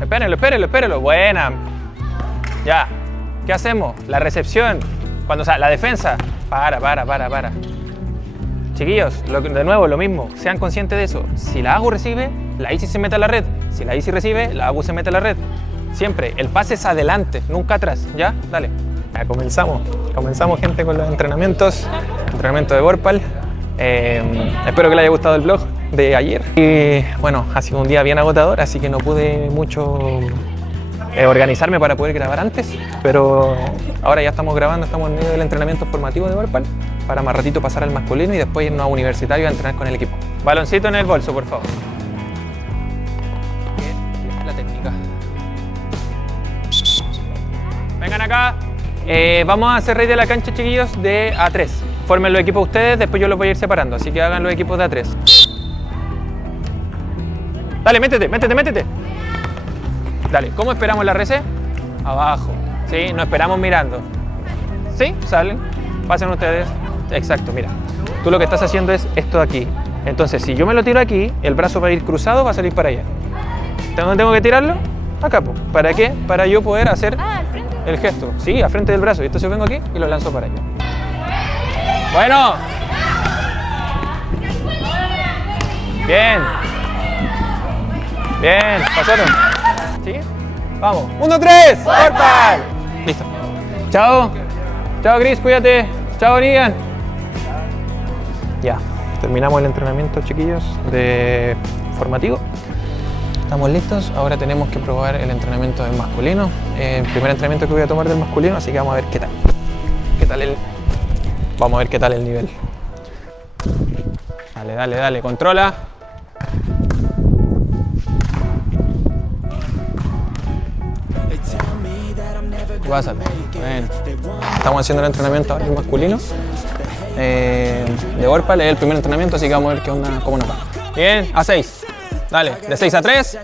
Espérenlo, espérenlo, espérenlo. Buena. Ya. ¿Qué hacemos? La recepción. Cuando, o sea, la defensa. Para. Chiquillos, de nuevo, lo mismo. Sean conscientes de eso. Si la AGU recibe, la ISI se mete a la red. Si la ISI recibe, la AGU se mete a la red. Siempre. El pase es adelante, nunca atrás. ¿Ya? Dale. Ya, comenzamos. Comenzamos, gente, con los entrenamientos. Entrenamiento de Vorpal. Espero que les haya gustado el vlog de ayer. Y bueno, ha sido un día bien agotador, así que no pude mucho organizarme para poder grabar antes, pero ahora ya estamos grabando, estamos en medio del entrenamiento formativo de Vorpal para más ratito pasar al masculino y después irnos a universitario a entrenar con el equipo. Baloncito en el bolso, por favor. Bien, la técnica. Vengan acá. Vamos a hacer raid de la cancha, chiquillos, de A3. Formen los equipos ustedes, después yo los voy a ir separando, así que hagan los equipos de A3. Dale, métete. Dale, ¿cómo esperamos la RC? Abajo, ¿sí? No esperamos mirando. ¿Sí? Salen, pasen ustedes. Exacto, mira. Tú lo que estás haciendo es esto de aquí. Entonces, si yo me lo tiro aquí, el brazo va a ir cruzado, va a salir para allá. ¿Dónde tengo que tirarlo? Acá, po. ¿Para qué? Para yo poder hacer el gesto. Sí, al frente del brazo. Y entonces vengo aquí y lo lanzo para allá. Bueno. Bien. Bien, pasaron. ¿Sigue? Vamos. 1, 3. ¡Vorpal! Listo. Chao. Chao, Gris, cuídate. Chao, Nigan. Ya, terminamos el entrenamiento, chiquillos, de formativo. Estamos listos. Ahora tenemos que probar el entrenamiento del masculino. El primer entrenamiento que voy a tomar del masculino, así que vamos a ver qué tal. Vamos a ver qué tal el nivel. Dale, controla. Pásate. Bueno. Estamos haciendo el entrenamiento ahora, el masculino de Vorpal. Es el primer entrenamiento, así que vamos a ver qué onda, cómo nos va. Bien, A6. Dale, de 6 a 3,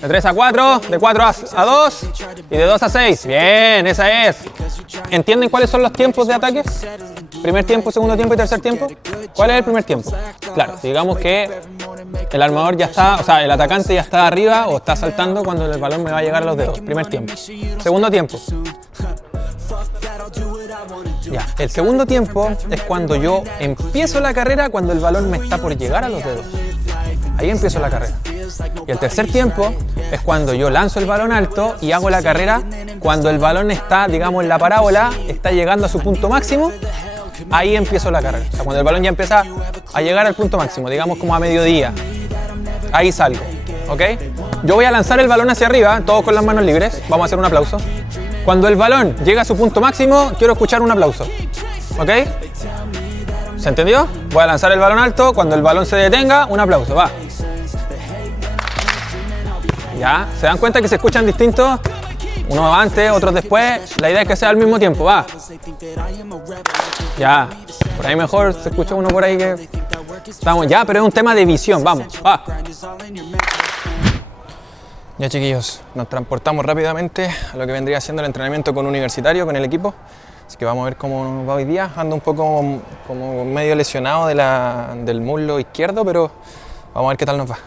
de 3 a 4, de 4 a 2 y de 2 a 6. Bien, esa es. ¿Entienden cuáles son los tiempos de ataque? Primer tiempo, segundo tiempo y tercer tiempo. ¿Cuál es el primer tiempo? Claro, digamos que el armador ya está, o sea, el atacante ya está arriba o está saltando cuando el balón me va a llegar a los dedos. Primer tiempo. Segundo tiempo. Ya, el segundo tiempo es cuando yo empiezo la carrera cuando el balón me está por llegar a los dedos. Ahí empiezo la carrera. Y el tercer tiempo es cuando yo lanzo el balón alto y hago la carrera cuando el balón está, digamos, en la parábola, está llegando a su punto máximo. Ahí empiezo la carrera. O sea, cuando el balón ya empieza a llegar al punto máximo, digamos como a mediodía. Ahí salgo, ¿ok? Yo voy a lanzar el balón hacia arriba, todos con las manos libres. Vamos a hacer un aplauso. Cuando el balón llega a su punto máximo, quiero escuchar un aplauso, ¿ok? ¿Se entendió? Voy a lanzar el balón alto, cuando el balón se detenga, un aplauso, va. Ya, ¿se dan cuenta que se escuchan distintos? Uno antes, otros después. La idea es que sea al mismo tiempo, va. Ya, por ahí mejor se escucha uno por ahí que... Estamos ya, pero es un tema de visión, vamos, va. Ya, chiquillos, nos transportamos rápidamente a lo que vendría siendo el entrenamiento con universitario, con el equipo. Así que vamos a ver cómo nos va hoy día. Ando un poco como medio lesionado del muslo izquierdo, pero vamos a ver qué tal nos va.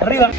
Arriba.